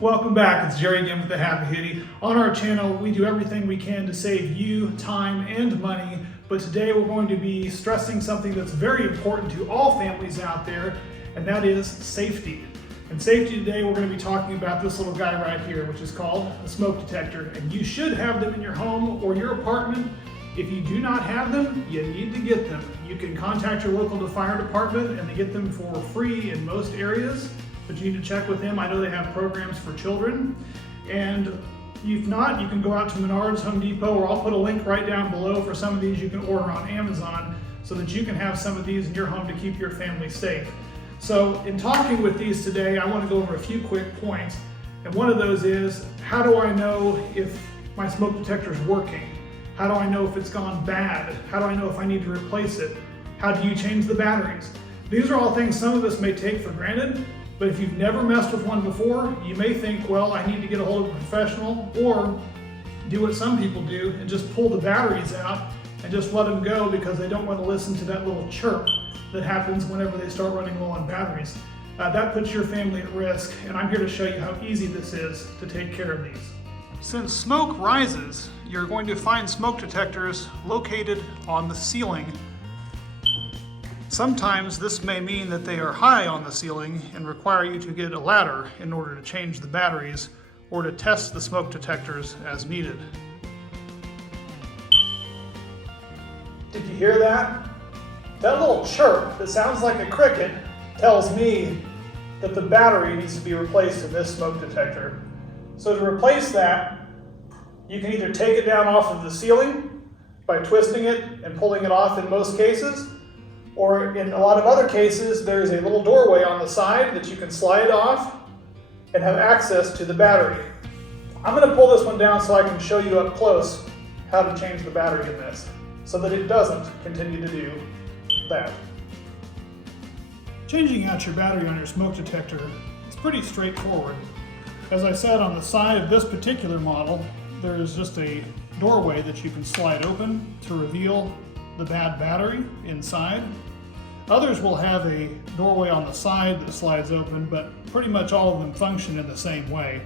Welcome back, it's Jerry again with the Happy Hitty. On our channel, we do everything we can to save you time and money, but today we're going to be stressing something that's very important to all families out there, and that is safety. And safety today, we're going to be talking about this little guy right here, which is called a smoke detector. And you should have them in your home or your apartment. If you do not have them, you need to get them. You can contact your local fire department and they get them for free in most areas. But you need to check with them. I know they have programs for children. And if not, you can go out to Menards, Home Depot, or I'll put a link right down below for some of these you can order on Amazon so that you can have some of these in your home to keep your family safe. So in talking with these today, I want to go over a few quick points. And one of those is, how do I know if my smoke detector is working? How do I know if it's gone bad? How do I know if I need to replace it? How do you change the batteries? These are all things some of us may take for granted. But if you've never messed with one before, you may think, well, I need to get a hold of a professional, or do what some people do and just pull the batteries out and just let them go because they don't want to listen to that little chirp that happens whenever they start running low on batteries. That puts your family at risk, and I'm here to show you how easy this is to take care of these. Since smoke rises, you're going to find smoke detectors located on the ceiling. Sometimes this may mean that they are high on the ceiling and require you to get a ladder in order to change the batteries or to test the smoke detectors as needed. Did you hear that? That little chirp that sounds like a cricket tells me that the battery needs to be replaced in this smoke detector. So to replace that, you can either take it down off of the ceiling by twisting it and pulling it off in most cases, or in a lot of other cases, there is a little doorway on the side that you can slide off and have access to the battery. I'm going to pull this one down so I can show you up close how to change the battery in this so that it doesn't continue to do that. Changing out your battery on your smoke detector is pretty straightforward. As I said, on the side of this particular model, there is just a doorway that you can slide open to reveal the bad battery inside. Others will have a doorway on the side that slides open, but pretty much all of them function in the same way.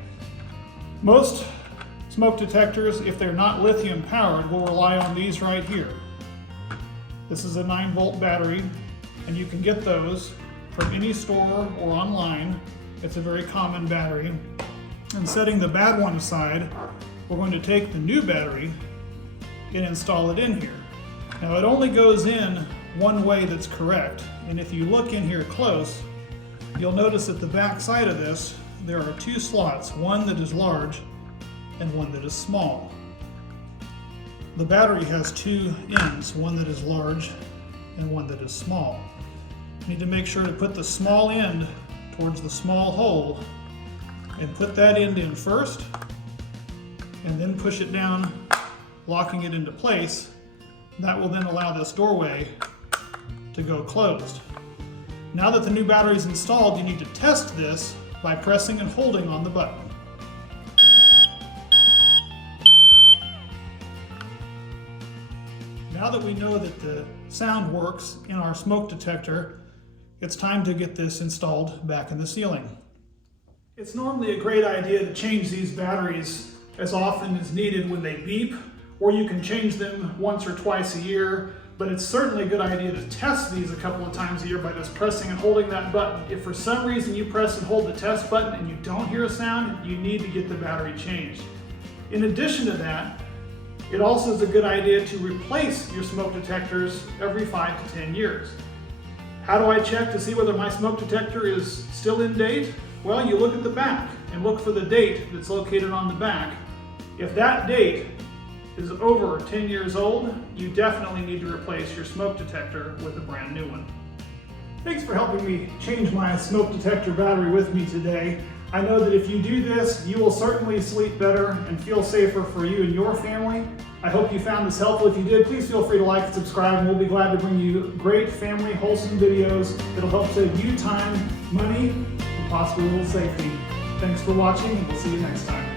Most smoke detectors, if they're not lithium powered, will rely on these right here. This is a 9-volt battery, and you can get those from any store or online. It's a very common battery. And setting the bad one aside, we're going to take the new battery and install it in here. Now it only goes in one way that's correct, and if you look in here close, you'll notice at the back side of this there are two slots, one that is large and one that is small. The battery has two ends, one that is large and one that is small. You need to make sure to put the small end towards the small hole and put that end in first, and then push it down, locking it into place. That will then allow this doorway to go closed. Now that the new battery is installed, you need to test this by pressing and holding on the button. Now that we know that the sound works in our smoke detector, it's time to get this installed back in the ceiling. It's normally a great idea to change these batteries as often as needed when they beep, or you can change them once or twice a year, but it's certainly a good idea to test these a couple of times a year by just pressing and holding that button. If for some reason you press and hold the test button and you don't hear a sound, you need to get the battery changed. In addition to that, it also is a good idea to replace your smoke detectors every 5 to 10 years. How do I check to see whether my smoke detector is still in date? Well, you look at the back and look for the date that's located on the back. If that date is over 10 years old, you definitely need to replace your smoke detector with a brand new one. Thanks for helping me change my smoke detector battery with me today. I know that if you do this, you will certainly sleep better and feel safer for you and your family. I hope you found this helpful. If you did, please feel free to like and subscribe, and we'll be glad to bring you great family wholesome videos that'll help save you time, money, and possibly a little safety. Thanks for watching, and we'll see you next time.